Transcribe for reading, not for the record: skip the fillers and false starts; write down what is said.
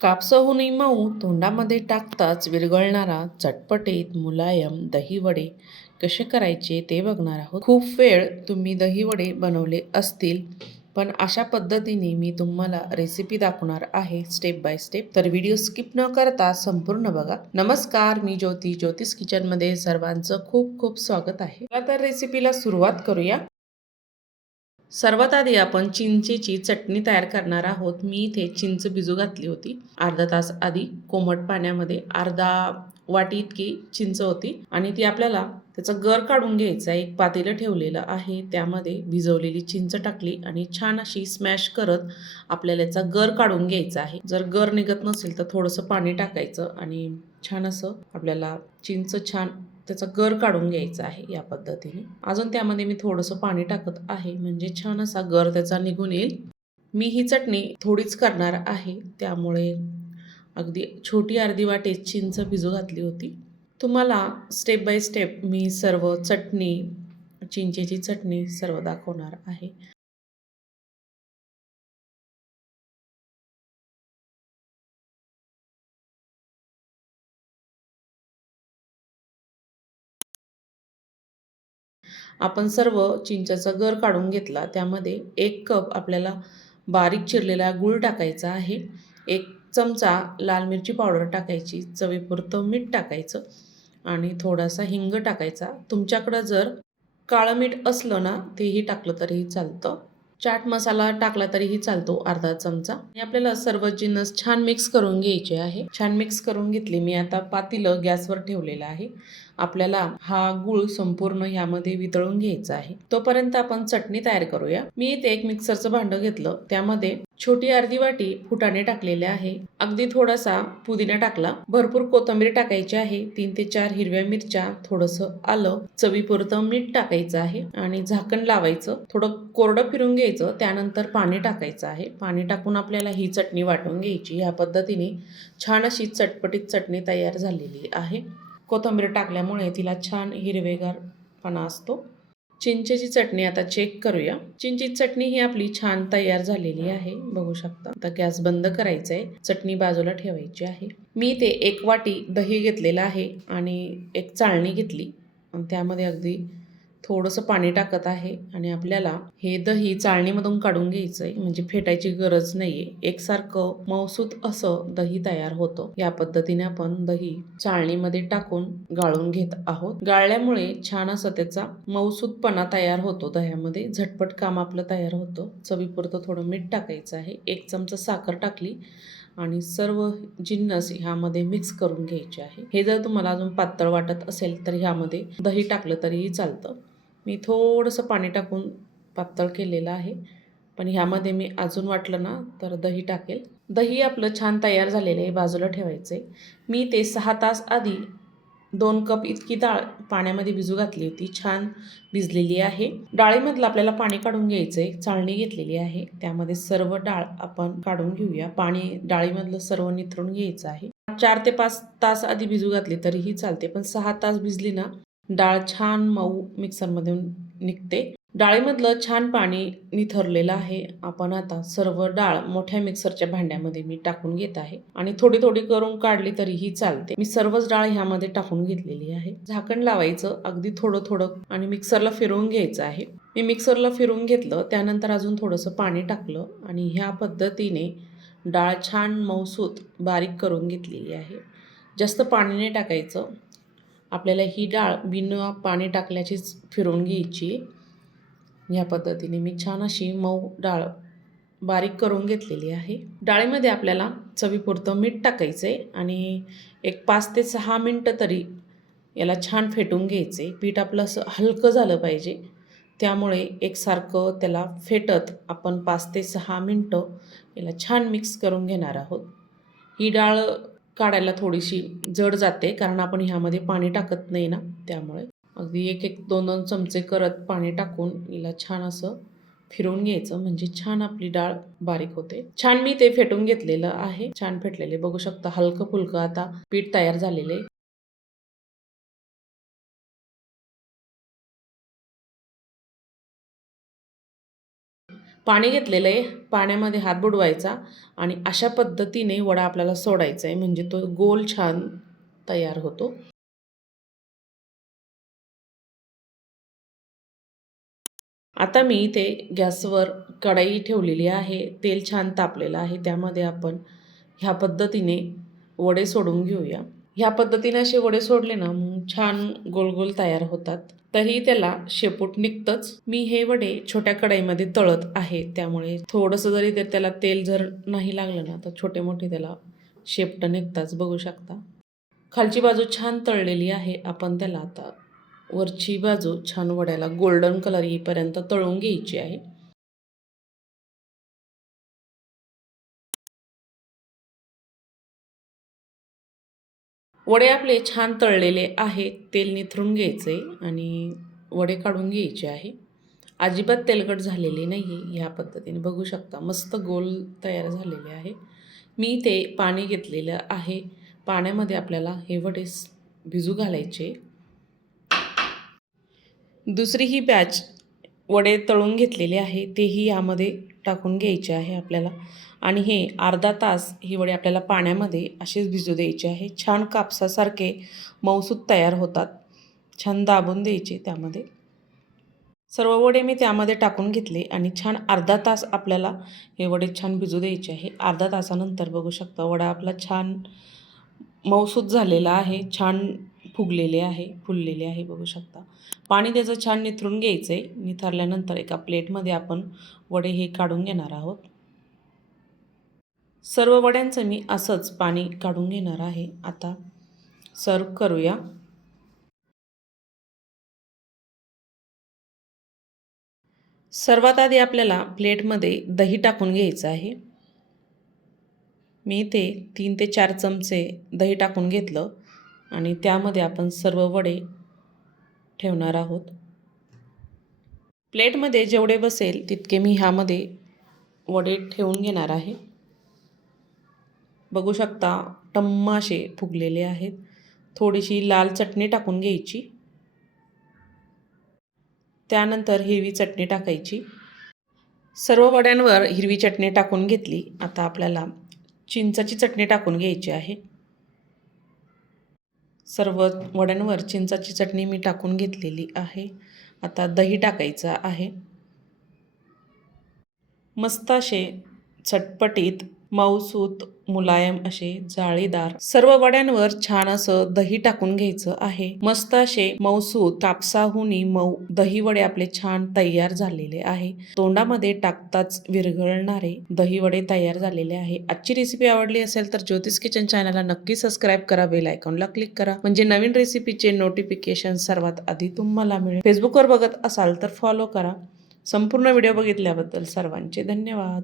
कापसाहूनही मऊ तोंडामध्ये टाकताच विरघळणारा चटपटीत मुलायम दहीवडे कसे करायचे ते बघणार आहोत. खूप वेळ तुम्ही दहीवडे बनवले असतील, पण अशा पद्धतीने मी तुम्हाला रेसिपी दाखवणार आहे स्टेप बाय स्टेप. तर व्हिडिओ स्किप न करता संपूर्ण बघा. नमस्कार, मी ज्योती. ज्योतिष किचनमध्ये सर्वांचं खूप खूप स्वागत आहे. चला तर रेसिपीला सुरुवात करूया. सर्वात आधी आपण चिंचेची चटणी तयार करणार आहोत. मी इथे चिंच भिजू घातली होती अर्धा तास आधी कोमट पाण्यामध्ये. अर्धा वाटी इतकी चिंच होती आणि ती आपल्याला त्याचं गर काढून घ्यायचं आहे. एक पातेलं ठेवलेलं आहे, त्यामध्ये भिजवलेली चिंच टाकली आणि छान अशी स्मॅश करत आपल्याला याचा गर काढून घ्यायचा आहे. जर गर निघत नसेल तर थोडंसं पाणी टाकायचं आणि छान असं आपल्याला चिंच छान त्याचा गर काढून घ्यायचा आहे या पद्धतीने. अजून त्यामध्ये मी थोडंसं पाणी टाकत आहे, म्हणजे छान असा गर त्याचा निघून येईल. मी ही चटणी थोडीच करणार आहे, त्यामुळे अगदी छोटी अर्धी वाटी चिंच भिजू घातली होती. तुम्हाला स्टेप बाय स्टेप मी सर्व चटणी, चिंचेची चटणी सर्व दाखवणार आहे. आपण सर्व चिंचेचा गर काढून घेतला. त्यामध्ये 1 कप आपल्याला बारीक चिरलेला गूळ टाकायचा आहे. 1 चमचा लाल मिरची पावडर टाकायची, चवीपुरतं मीठ टाकायचं आणि थोडासा हिंग टाकायचा. तुमच्याकडं जर काळं मीठ असलं ना, तेही टाकलं तरीही चालतं. चाट मसाला टाकला तरीही चालतो अर्धा चमचा. आणि आपल्याला सर्व जिन्नस छान मिक्स करून घ्यायचे आहे. छान मिक्स करून घेतले. मी आता पातेलं गॅसवर ठेवलेलं आहे. आपल्याला हा गूळ संपूर्ण ह्यामध्ये वितळून घ्यायचा आहे. तोपर्यंत आपण चटणी तयार करूया. मी इथे एक मिक्सरचं भांडं घेतलं, त्यामध्ये छोटी अर्धी वाटी फुटाणे टाकलेले आहे. अगदी थोडासा पुदिना टाकला. भरपूर कोथिंबीर टाकायची आहे. 3 ते 4 हिरव्या मिरच्या, थोडंसं आलं, चवीपुरतं मीठ टाकायचं आहे आणि झाकण लावायचं. थोडं कोरडं फिरून घ्यायचं. त्यानंतर पाणी टाकायचं आहे. पाणी टाकून आपल्याला ही चटणी वाटून घ्यायची. या पद्धतीने छान अशी चटपटीत चटणी तयार झालेली आहे. कोथिंबीर टाकल्यामुळे तिला छान हिरवेगारपणा असतो. चिंचेची चटणी आता चेक करूया. चिंचेची चटणी ही आपली छान तयार झालेली आहे, बघू शकता. आता गॅस बंद करायचा आहे. चटणी बाजूला ठेवायची आहे. मी इथे 1 वाटी दही घेतलेलं आहे आणि एक चाळणी घेतली आणि त्यामध्ये अगदी थोडंसं पाणी टाकत आहे आणि आपल्याला हे दही चाळणीमधून काढून घ्यायचं आहे, म्हणजे फेटायची गरज नाही आहे. एकसारखं मऊसूत असं दही तयार होतं. या पद्धतीने आपण दही चाळणीमध्ये टाकून गाळून घेत आहोत. गाळल्यामुळे छान असं त्याचा मऊसूतपणा तयार होतो दह्यामध्ये. झटपट काम आपलं तयार होतं. चवीपुरतं थोडं मीठ टाकायचं आहे. 1 चमचा साखर टाकली आणि सर्व जिन्नस ह्यामध्ये मिक्स करून घ्यायचे आहे. हे जर तुम्हाला अजून पातळ वाटत असेल तर ह्यामध्ये दही टाकलं तरीही चालतं. मी थोडंसं पाणी टाकून पातळ केलेलं आहे, पण ह्यामध्ये मी अजून वाटलं ना तर दही टाकेल. दही आपलं छान तयार झालेलं आहे, बाजूला ठेवायचं आहे. मी ते 6 तास आधी 2 कप इतकी डाळ पाण्यामध्ये भिजू घातली होती. छान भिजलेली आहे. डाळीमधलं आपल्याला पाणी काढून घ्यायचं आहे. चाळणी घेतलेली आहे, त्यामध्ये सर्व डाळ आपण काढून घेऊया. पाणी डाळीमधलं सर्व निथळून घ्यायचं आहे. 4 ते 5 तास आधी भिजू घातली तरीही चालते, पण 6 तास भिजली ना डाळ छान मऊ मिक्सरमधून निघते. डाळीमधलं छान पाणी निथरलेलं आहे. आपण आता सर्व डाळ मोठ्या मिक्सरच्या भांड्यामध्ये मी टाकून घेत आहे आणि थोडी थोडी करून काढली तरीही चालते. मी सर्वच डाळ ह्यामध्ये टाकून घेतलेली आहे. झाकण लावायचं अगदी थोडं थोडं आणि मिक्सरला फिरवून घ्यायचं आहे. मी मिक्सरला फिरवून घेतलं, त्यानंतर अजून थोडंसं पाणी टाकलं आणि ह्या पद्धतीने डाळ छान मऊसूत बारीक करून घेतलेली आहे. जास्त पाणी नाही टाकायचं. आपल्याला ही डाळ बिना पाणी टाकल्याचीच फिरवून घ्यायची. या पद्धतीने मी छान अशी मऊ डाळ बारीक करून घेतलेली आहे. डाळीमध्ये आपल्याला चवीपुरतं मीठ टाकायचं आहे आणि एक 5 ते 6 मिनटं तरी याला छान फेटून घ्यायचं आहे. पीठ आपलं असं हलकं झालं पाहिजे, त्यामुळे एकसारखं त्याला फेटत आपण 5 ते 6 मिनटं याला छान मिक्स करून घेणार आहोत. ही डाळ काढायला थोडीशी जड जाते, कारण आपण ह्यामध्ये पाणी टाकत नाही ना, त्यामुळे. अगदी 1-1, 2-2 चमचे करत पाणी टाकून हिला छान असं फिरवून घ्यायचं, म्हणजे छान आपली डाळ बारीक होते. छान मी ते फेटून घेतलेलं आहे. छान फेटलेले बघू शकता. हलकं फुलकं आता पीठ तयार झालेले. पाणी घेतलेलं आहे, पाण्यामध्ये हात बुडवायचा आणि अशा पद्धतीने वडा आपल्याला सोडायचा आहे, म्हणजे तो गोल छान तयार होतो. आता मी इथे गॅसवर कढई ठेवलेली आहे. तेल छान तापलेलं आहे. त्यामध्ये आपण ह्या पद्धतीने वडे सोडून घेऊया. ह्या पद्धतीने असे वडे सोडले ना मग छान गोल गोल तयार होतात. तरी त्याला शेपूट निघतंच. मी हे वडे छोट्या कढईमध्ये तळत आहे. त्यामुळे थोडंसं जरी त्याला तेल जर नाही लागलं ना तर छोटे मोठे त्याला शेपटं निघताच, बघू शकता. खालची बाजू छान तळलेली आहे. आपण त्याला आता वरची बाजू छान वड्याला गोल्डन कलर येईपर्यंत तळून घ्यायची आहे. वडे आपले छान तळलेले आहेत. तेल निथरून घ्यायचे आणि वडे काढून घ्यायचे आहे. अजिबात तेलकट झालेले नाही आहे. ह्या पद्धतीने बघू शकता मस्त गोल तयार झालेले आहे. मी ते पाणी घेतलेलं आहे. पाण्यामध्ये आपल्याला हे वडे भिजू घालायचे. दुसरी ही बॅच वडे तळून घेतलेले आहे तेही यामध्ये टाकून घ्यायचे आहे आपल्याला आणि हे अर्धा तास ही वडे आपल्याला पाण्यामध्ये असेच भिजू द्यायचे आहे. छान कापसासारखे मऊसूत तयार होतात. छान दाबून द्यायचे त्यामध्ये. सर्व वडे मी त्यामध्ये टाकून घेतले आणि छान अर्धा तास आपल्याला हे वडे छान भिजू द्यायचे आहे. अर्धा तासानंतर बघू शकता वडा आपला छान मऊसूत झालेला आहे. छान फुगलेले आहे, फुललेले आहे, बघू शकता. पाणी त्याचं छान निथरून घ्यायचं आहे. निथरल्यानंतर एका प्लेटमध्ये आपण वडे हे काढून घेणार आहोत. सर्व वड्यांचं मी असंच पाणी काढून घेणार आहे. आता सर्व करूया. सर्वात आधी आपल्याला प्लेटमध्ये दही टाकून घ्यायचं आहे. मी ते 3 ते 4 चमचे दही टाकून घेतलं आणि त्यामध्ये आपण सर्व वडे ठेवणार आहोत. प्लेटमध्ये जेवढे बसेल तितके मी ह्यामध्ये वडे ठेवून घेणार आहे. बघू शकता टम्म असे फुगलेले आहेत. थोडीशी लाल चटणी टाकून घ्यायची. त्यानंतर हिरवी चटणी टाकायची. सर्व वड्यांवर हिरवी चटणी टाकून घेतली. आता आपल्याला चिंचाची चटणी टाकून घ्यायची आहे. सर्व वड्यांवर चिंचाची चटणी मी टाकून घेतलेली आहे. आता दही टाकायचं आहे. मस्त असे चटपटीत मऊसूत मुलायम असे जाळीदार सर्व वड्यांवर छान असं दही टाकून घ्यायचं आहे. मस्त असे मऊसूत कापसाहुनी मऊ दही वडे आपले छान तयार झालेले आहे. तोंडामध्ये टाकताच विरघळणारे दही वडे तयार झालेले आहे. आजची रेसिपी आवडली असेल तर ज्योतिष किचन चॅनलला नक्की सबस्क्राईब करा. बेल आयकॉनला क्लिक करा म्हणजे नवीन रेसिपीचे नोटिफिकेशन सर्वात आधी तुम्हाला मिळेल. फेसबुकवर बघत असाल तर फॉलो करा. संपूर्ण व्हिडिओ बघितल्याबद्दल सर्वांचे धन्यवाद.